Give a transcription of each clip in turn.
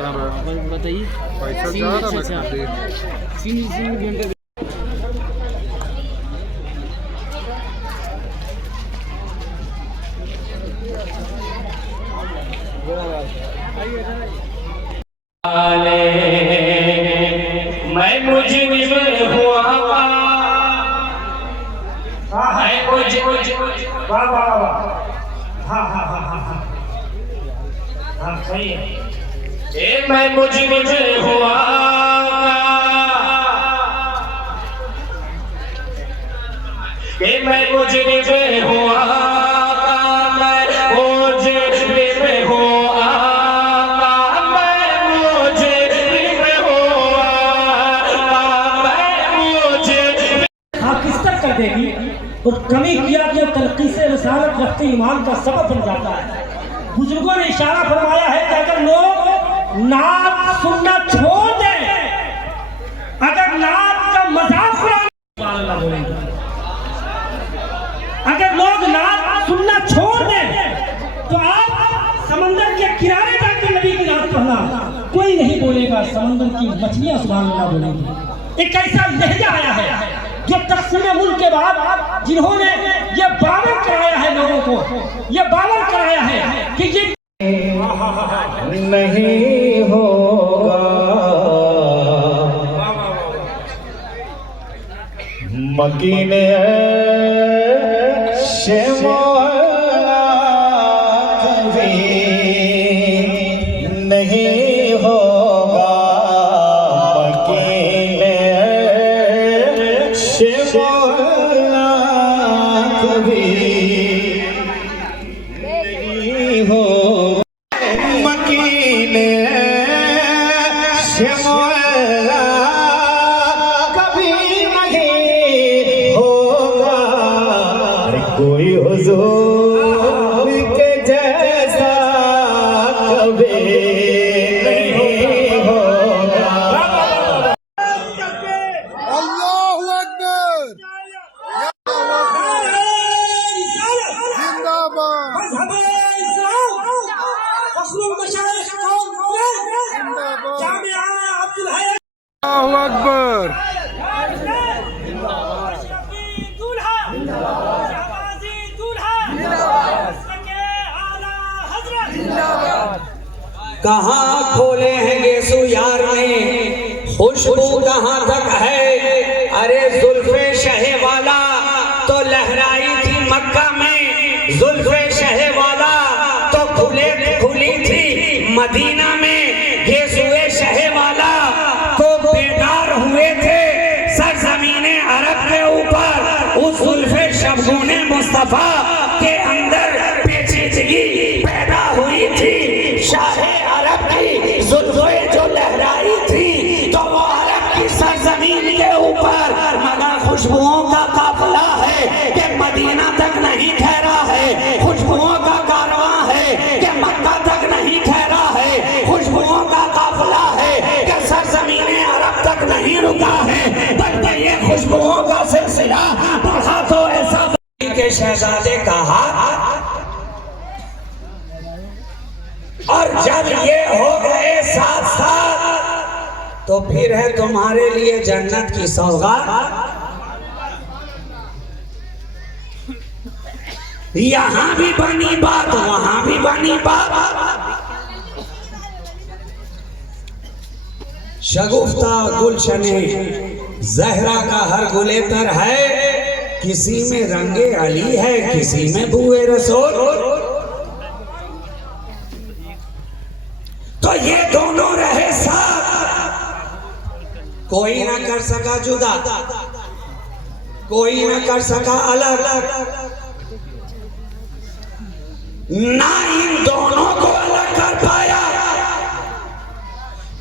बताइए। पैसा जा रहा ना घंटे मैं मुजरिम हुआ है वाह वाह वाह हाँ हाँ हाँ हाँ हाँ हाँ सही है। मैं मुजरिम हुआ मैं मुजरिम हुआ देगी और कमी किया तो तरक्की से रसालत रखते ईमान का सबब बन जाता है। बुजुर्गों ने इशारा फरमाया है कि अगर लोग नात सुनना छोड़ दें, अगर नात का मजाक उड़ाना बोलेंगे, अगर लोग नात सुनना छोड़ दें तो आप समंदर के किनारे जाकर नबी की नात पढ़ना, कोई नहीं बोलेगा। समंदर की मछलियां सुभान अल्लाह बोलेंगी। एक ऐसा लहजा आया है जो तक़सीम मुल्क के बाद जिन्होंने ये बावर कराया है लोगों को, ये बावर कराया है कि ये नहीं होगा मकीने नहीं होगा मकीने कभी नहीं हो मकीने शिमला कभी नहीं होगा कोई हुजूर के जैसा कभी नहीं होगा। अल्लाहु अकबर। कहाँ खोले हैं गेसु यार ने खुशबू कहाँ तक है। अरे जुल्फे शहे वाला तो लहराई थी मक्का में, जुल्फे शहे वाला तो खुली थी मदीना में। गेसुए शहे वाला तो बेदार हुए थे सरजमीने अरब के ऊपर। उस जुल्फे शबगुने मुस्तफा के अंदर पेचीदगी पैदा हुई थी। शाहे अरब की जुल्फे जो लहराई थी तो वो अरब की सरजमीन के ऊपर मगर खुशबुओं का काफिला है कि मदीना तक नहीं ठहरा है। खुशबुओं का कारवां है कि मक्का तक नहीं ठहरा है। खुशबुओं का काफिला है कि सरजमीने अरब तक नहीं रुका है, बल्कि ये खुशबुओं का सिलसिला बढ़ा तो ऐसा के शहजादे कहा। और जब ये हो गए साथ साथ तो फिर है तुम्हारे लिए जन्नत की सौगात। यहां भी बनी बात, वहां भी बनी बात। शगुफ्ता गुलशने जहरा का हर गुलेतर है, किसी में रंगे अली है, किसी में बुए रसूल। तो ये दोनों रहे साथ, कोई ना कर सका जुदा, कोई ना कर सका अलग, ना इन दोनों को अलग कर पाया,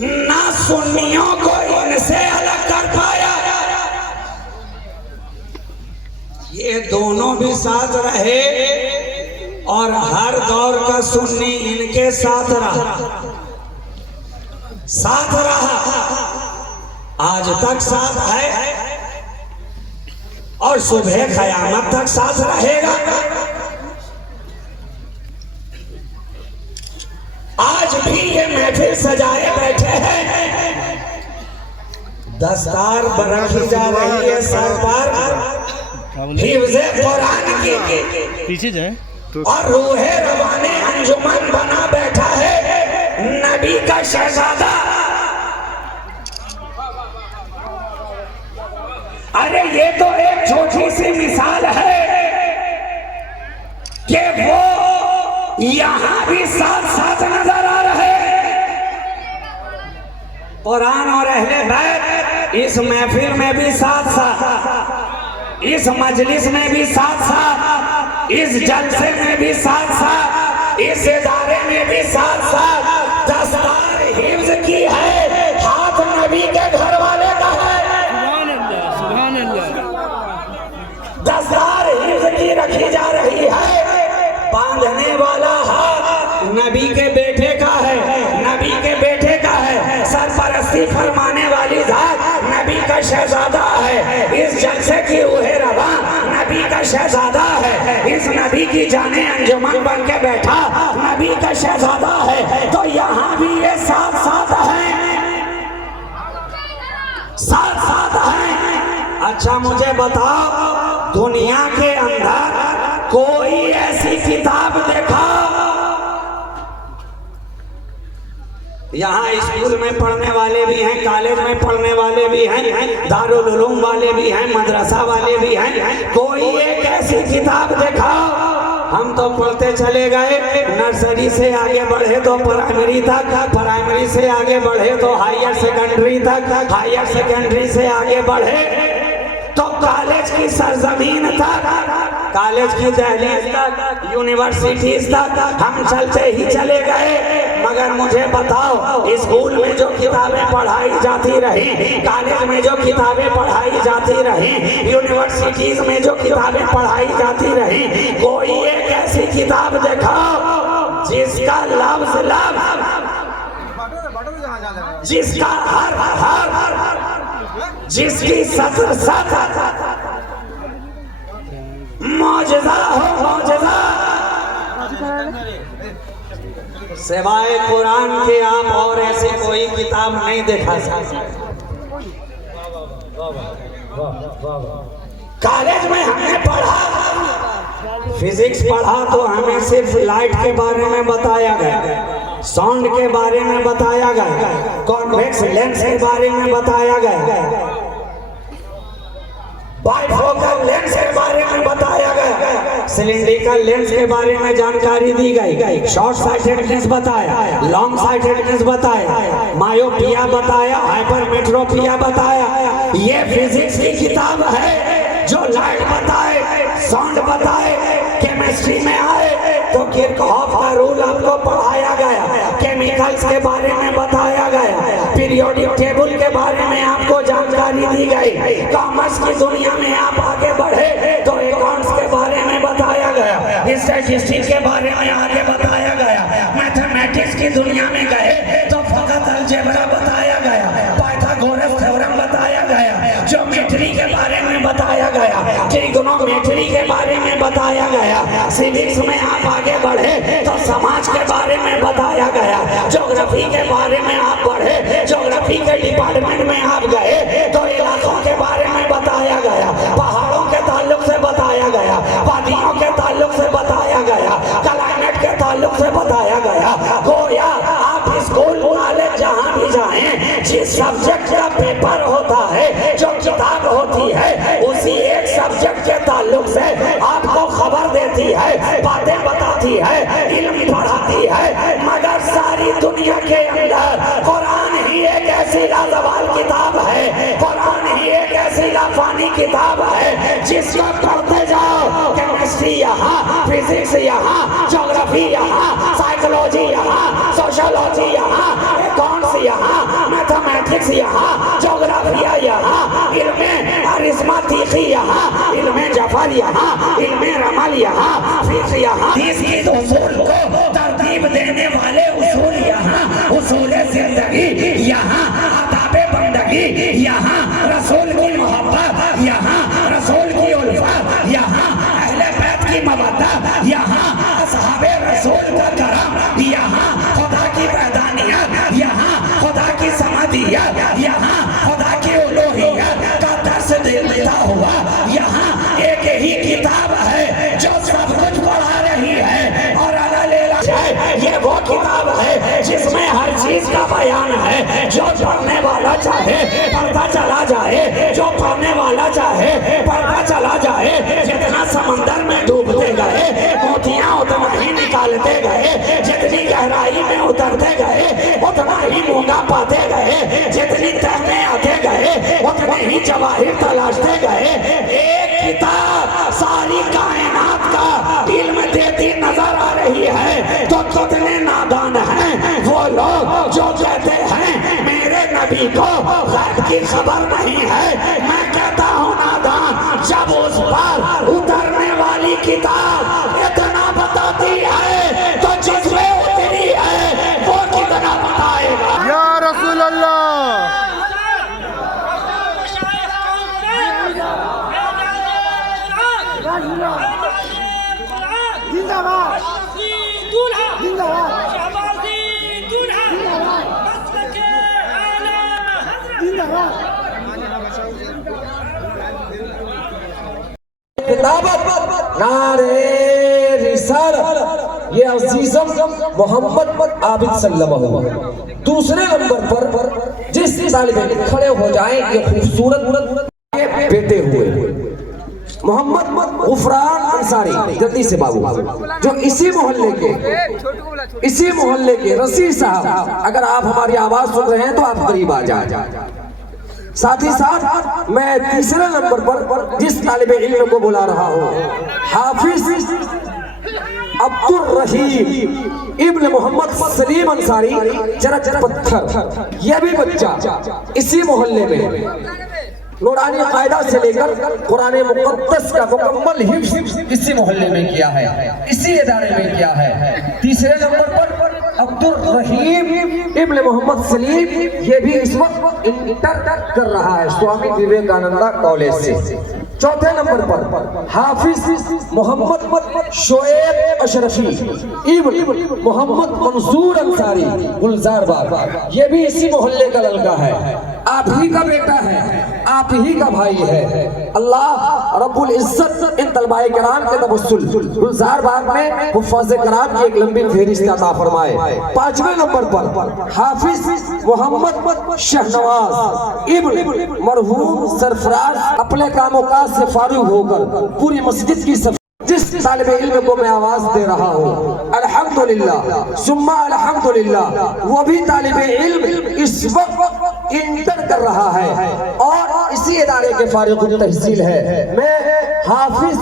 ना सुन्नियों को इनसे अलग कर पाया। ये दोनों भी साथ रहे और हर दौर का सुन्नी इनके साथ रहा, साथ रहा, आज तक साथ है और सुबह क़यामत तक साथ रहेगा। आज भी ये महफिल महफिल सजाए बैठे हैं, दस्तार रखी जा रही है सर पर, हिफ्ज़े कुरान की पीछे जाए और रूहे रवाने अंजुमन बना बैठा है नबी का शहजादा। अरे ये तो एक छोटी सी मिसाल है कि वो यहां भी साथ साथ नजर आ रहे हैं। कुरान और अहले बैत इस महफिल में भी साथ साथ, इस मजलिस में भी साथ साथ, इस जलसे में भी साथ साथ, इस इदारे में भी साथ साथ। दस्तार हिफ्ज़ की है, हाथ नबी के घर वाले का है। दस्तार हिफ्ज़ की रखी जा रही है, बांधने वाला हाथ नबी के बेटे का है, नबी के बेटे का है। सरपरस्ती फरमाने वाली जात नबी का शहजादा है। इस जलसे की रूहे रवा नबी का शहजादा है। इस नबी की जाने अंजुमन बन के बैठा नबी का शहजादा है। तो यहाँ भी ये साथ साथ है, साथ साथ है। अच्छा मुझे बताओ, दुनिया के अंदर कोई ऐसी किताब देखा, यहाँ स्कूल में पढ़ने वाले भी हैं, कॉलेज में पढ़ने वाले भी हैं, दारुल उलूम वाले भी हैं, मदरसा वाले भी हैं, कोई एक ऐसी किताब देखा। हम तो पढ़ते चले गए, नर्सरी से आगे बढ़े तो प्राइमरी तक, प्राइमरी से आगे बढ़े तो हायर सेकेंडरी तक, हायर सेकेंडरी से आगे बढ़े तो कॉलेज की सरजमीन तक, कॉलेज की दहलीज तक, यूनिवर्सिटीज तक हम चलते ही चले गए। मगर मुझे बताओ, स्कूल में जो किताबें पढ़ाई जाती रही, कॉलेज में जो किताबें पढ़ाई जाती रही, यूनिवर्सिटीज में जो किताबें पढ़ाई जाती रही, कोई एक ऐसी किताब दिखाओ जिसका लफ्ज लफ्ज, जिसका हर जिसकी सत्र सत्र मौजज़ा हो, मौजज़ा। सिवाय कुरान के आप और ऐसी कोई किताब नहीं देखा सकते। कॉलेज में हमने पढ़ा, फिजिक्स पढ़ा तो हमें सिर्फ लाइट के बारे में बताया गया, साउंड के बारे में बताया गया, कॉन्वेक्स लेंस के बारे में बताया गया, बाइफोकल लेंस के बारे में बताया गया, सिलिंड्रिकल लेंस के बारे में जानकारी दी गई, शॉर्ट साइटेडनेस बताया, लॉन्ग साइटेडनेस बताया, मायोपिया बताया, हाइपरमेट्रोपिया बताया। ये फिजिक्स की किताब है जो लाइट बताए, साउंड बताए। केमिस्ट्री में आए तो किरचॉफ का रूल आपको पढ़ाया गया, केमिकल्स के बारे में बताया गया, पीरियोडिक टेबल के बारे में आपको जानकारी दी गई। कॉमर्स की दुनिया में आप आगे बढ़े तो अकाउंट्स के बारे में बताया गया, स्टैटिस्टिक्स के बारे में आगे बताया गया, मैथमेटिक्स की दुनिया में गए तो फकत अलजेब्रा बताया गया, पाइथागोरस थ्योरम बताया गया, ज्योमेट्री के बारे में बताया गया, ट्रिगोनोमेट्री के बारे में बताया गया। सिविक्स में आप आगे बढ़े तो समाज के बारे में बताया गया, ज्योग्राफी के बारे में आप बढ़े, ज्योग्राफी के डिपार्टमेंट में आप गए तो इलाकों के बारे में बताया गया, पहाड़ों के ताल्लुक से बताया गया, वादियों के ताल्लुक से बताया गया, क्लाइमेट के ताल्लुक से बताया गया। गोया आप स्कूल कॉलेज जहाँ भी जाएं, जिस सब्जेक्ट का पेपर होता है, जो किताब होती है, उसी एक सब्जेक्ट के ताल्लुक से आपको खबर देती है, बातें बताती है, इल्म पढ़ाती है। मगर सारी दुनिया के अंदर कुरान ही एक ऐसी लाजवाब किताब है, कुरान ही एक ऐसी लाफानी किताब है जिसको पढ़ते जाओ, केमिस्ट्री यहाँ, फिजिक्स यहाँ, ज्योग्राफी यहाँ, साइकोलॉजी यहाँ, सोशियोलॉजी यहाँ, अकाउंट्स यहाँ, मैथमेटिक्स यहाँ, ज्योग्राफिया यहाँ, इल्मे अरिस्मातिकी यहाँ, इल्मे जफर यहाँ, इल्मे रमल यहाँ, फिक्र यहाँ, इसकी उसूल को तरतीब देने वाले उसूल यहाँ, उसूल जिंदगी यहाँ, आदाबे बंदगी यहाँ, रसूल की मोहब्बत यहाँ, रसूल की उल्फत यहाँ, अहले बैत की मवद्दत यहाँ, असहाबे रसूल का करम यहाँ, खुदा की पैदानियत देता हुआ यहाँ एक ही किताब है जो सब कुछ पढ़ा रही है। और ये वो किताब है जिसमें हर चीज का बयान है। जो पढ़ने वाला चाहे पढ़ता चला जाए, जो पढ़ने वाला चाहे पढ़ता चला जाए। जितना समंदर में डूबते गए मोतियां उतना ही निकालते गए, जितनी गहराई में उतरते गए उतना ही मूंगा पाते गए, जितनी तह में आते गए उतने ही जवाहिर तलाशते गए। एक किताब सारी कायनात का इल्म देती नजर आ रही है। तो कितने नादान हैं वो लोग जो कहते हैं मेरे नबी को गैब की खबर नहीं है। मैं कहता हूँ नादान, जब उस पर उतरने वाली किताब इतना बताती है तो जिसमें उतरी है वो कितना बताएगा। या रसूल अल्लाह। नारे रिसालत, ये अजीज़म मोहम्मद आबिद सल्लल्लाहु अलैहि वसल्लम। दूसरे नंबर पर जिस तालिब इल्म खड़े हो जाएं ये खूबसूरत बेटे हुए मोहम्मद गुफरान अंसारी, जल्दी से बाबू, जो इसी मोहल्ले के रसी साहब, अगर आप हमारी आवाज सुन रहे हैं तो आप करीब आ जाए। साथ ही साथ मैं तीसरे नंबर पर जिस तालिब इल्म को बुला रहा हूँ, हाफिज अब्दुल रहीम इब्न मोहम्मद सलीम अंसारी चरक पत्थर। यह भी बच्चा इसी मोहल्ले में नूरानी कायदा से लेकर कुरान मुक़द्दस का मुकम्मल हिफ्ज़ इसी मोहल्ले में किया है, इसी इदारे में किया है। तीसरे नंबर पर अब्दुल रहीम इब्न मोहम्मद सलीम, ये भी इस वक्त इंटर कर रहा है स्वामी विवेकानंदा कॉलेज से। चौथे नंबर पर हाफिज मोहम्मद शोएब अशरफी इब्न मोहम्मद मंसूर अंसारी गुलजार बाग, ये भी इसी मोहल्ले का लड़का है। आप ही का बेटा है, आप ही का भाई है। अल्लाह रब्बुल इज्जत इन तलबाए किराम के तवस्सुल गुलजार बाग में हुफ़ाज़ किराम की एक लंबी फहरिस्त अता फरमाए। पांचवें नंबर पर हाफिज मोहम्मद शहनवाज इब्न मरहूम सरफराज अपने कामों से फारिग होकर पूरी मस्जिद की जिस तालिब इल्म को मैं आवाज दे रहा हूँ, अल्हम्दुलिल्लाह सुम्मा अल्हम्दुलिल्लाह, वो भी तालिब इल्म इस वक्त इंटर कर रहा है और इसी इदारे के फारिग तहसील है। मैं हाफिज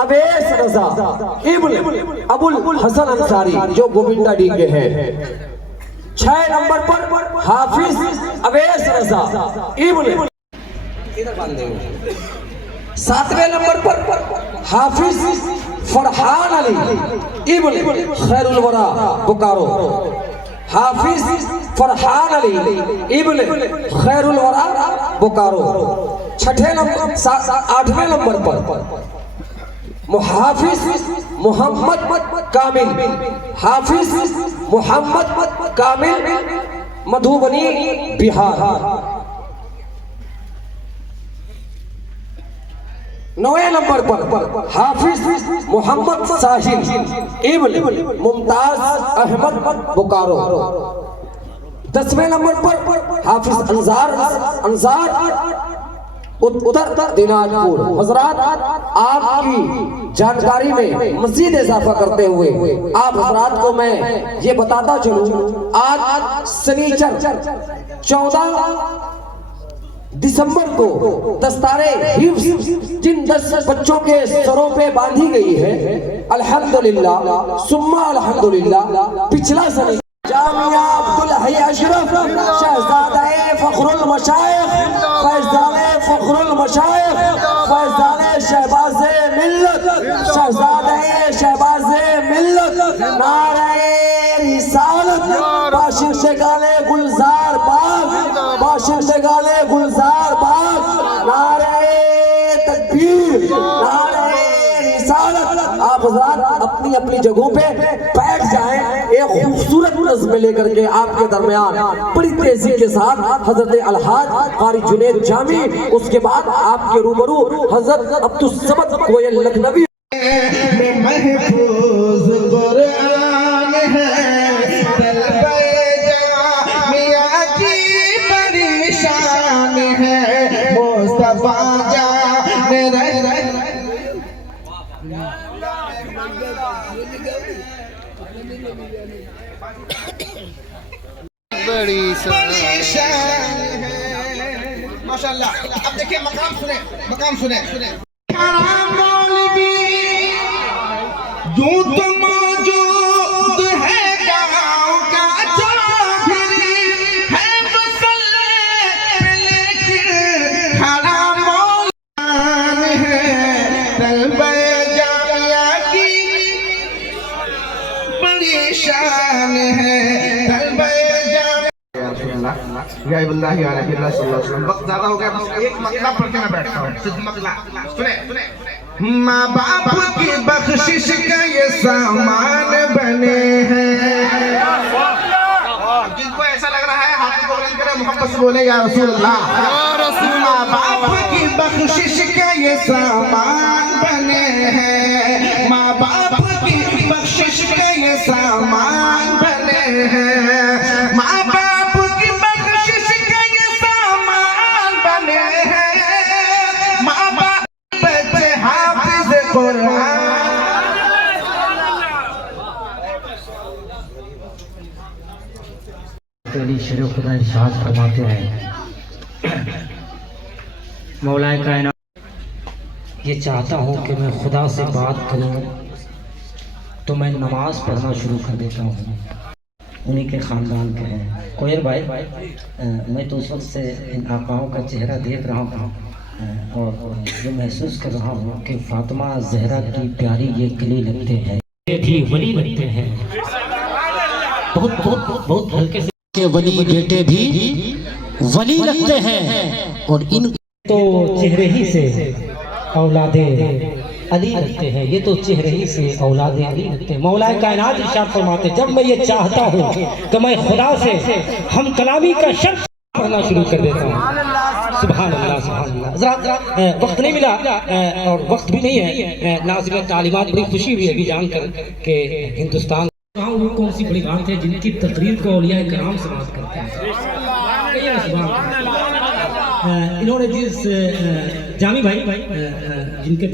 अवैस रजा इब्न अबुल हसन अंसारी जो गोविंदा डी के हैं। 6 नंबर पर हाफिज अवैस रजा इब्न, इधर बांध देंगे। 7वें नंबर पर हाफिज फरहान अली इब्न खैरुल वरा बोकारो, हाफिज फरहान अली इब्न खैरुल वरा बोकारो। 8वें नंबर पर हाफिज मोहम्मद कामिल, हाफिज मोहम्मद कामिल मधुबनी बिहार। 9वें नंबर पर हाफिज मोहम्मद साहिल इब्न मुमताज अहमद बोकारो। 10वें नंबर पर हाफिज अंजार उत्तर दिनाजपुर। हजरात, आपकी जानकारी में मजीद इजाफा करते हुए आप हजरात को मैं ये बताता चलूं, आज शनिचर 14 दिसंबर को दस्तारे हिफ्ज़ जिन 10 बच्चों के सरों पे बांधी गई है, अल्हम्दुलिल्लाह सुम्मा अल्हम्दुलिल्लाह, पिछला सनी जामिया अब्दुल हई अशरफ शहजादे फखरुल मशाइख फैज़ाने फखरुल मशाइख फैज़ाने शहबाज़े मिल्लत शहजादे शहबाज़े मिल्लत नारे रिसालत बाशिंदगाने गुलजार बाग बाशिंदगाने गुलजार बाग नारे तकबीर नारे रिसालत। आप हज़रात अपनी अपनी जगहों पे बैठ जाएं। एक खूबसूरत नज़्म लेकर के आपके दरमियान बड़ी तेजी के साथ हजरत अलहाज कारी जुनैद जामी, उसके बाद आपके रूबरू हजरत अब्दुल समद कोयल लखनवी। महफूज कुरान है, तलबे जामिया की परेशान है, मुस्तफा बड़ी परेशान है। माशाल्लाह। अब देखिए मकाम सुने, मकाम सुने। मौलवी यूं तो मौजूद है गाँव का चौधरी, है मुसल्ले पे लेकिन खड़ा मौलान है, तलबे जामिया की बड़ी शान है, तलबे वक्त ज्यादा हो गया, एक मसला पढ़ के मैं बैठता हूँ। सिद्ध मसला सुने। माँ बाप की बख्शिश का ये सामान बने हैं। जिनको ऐसा लग रहा है हाथ को बुलंद करें, मोहब्बत से बोले या रसूल अल्लाह। माँ बाप की बख्शिश का ये सामान बने हैं, माँ बाप की बख्शिश का ये सामान बने हैं, माँ बाप की बख्शिश का ये सामान बने हैं, माँ बाप बच्चे हाफिज कुरान। तेरी शुरू खुदा इरशाद फरमाते हैं, मौलाए कायनात ये चाहता हूँ कि मैं खुदा से बात करूँ तो मैं नमाज पढ़ना शुरू कर देता हूँ। उन्हीं के ख़ानदान के हैं। कोयल भाई, मैं तो उस वक्त से इन आकाओं का चेहरा देख रहा हूँ और जो महसूस कर रहा हूँ कि फातिमा जहरा की प्यारी ये गले लगते हैं, ये भी वली लगते हैं। बहुत बहुत बहुत हल्के से के वली बेटे भी वली लगते हैं और इन तो चेहरे ही से औलादे अली लगते हैं, ये तो चेहरे ही से औलादे अली लगते हैं। मौलाए कायनात इरशाद फरमाते, जब मैं ये चाहता हूँ कि मैं खुदा से हम कलामी का शब्द पढ़ना शुरू कर देता हूँ। सुभान अल्लाह, सुभान अल्लाह। जरा वक्त नहीं मिला और वक्त भी नहीं है, नाज़िम तालीमात बड़ी खुशी हुई अभी जानकर के हिंदुस्तान वो कौन सी बड़ी बात है जिनकी तकरीर को औलिया कराम से बात करते हैं। इन्होंने जिस जामी भाई जिनके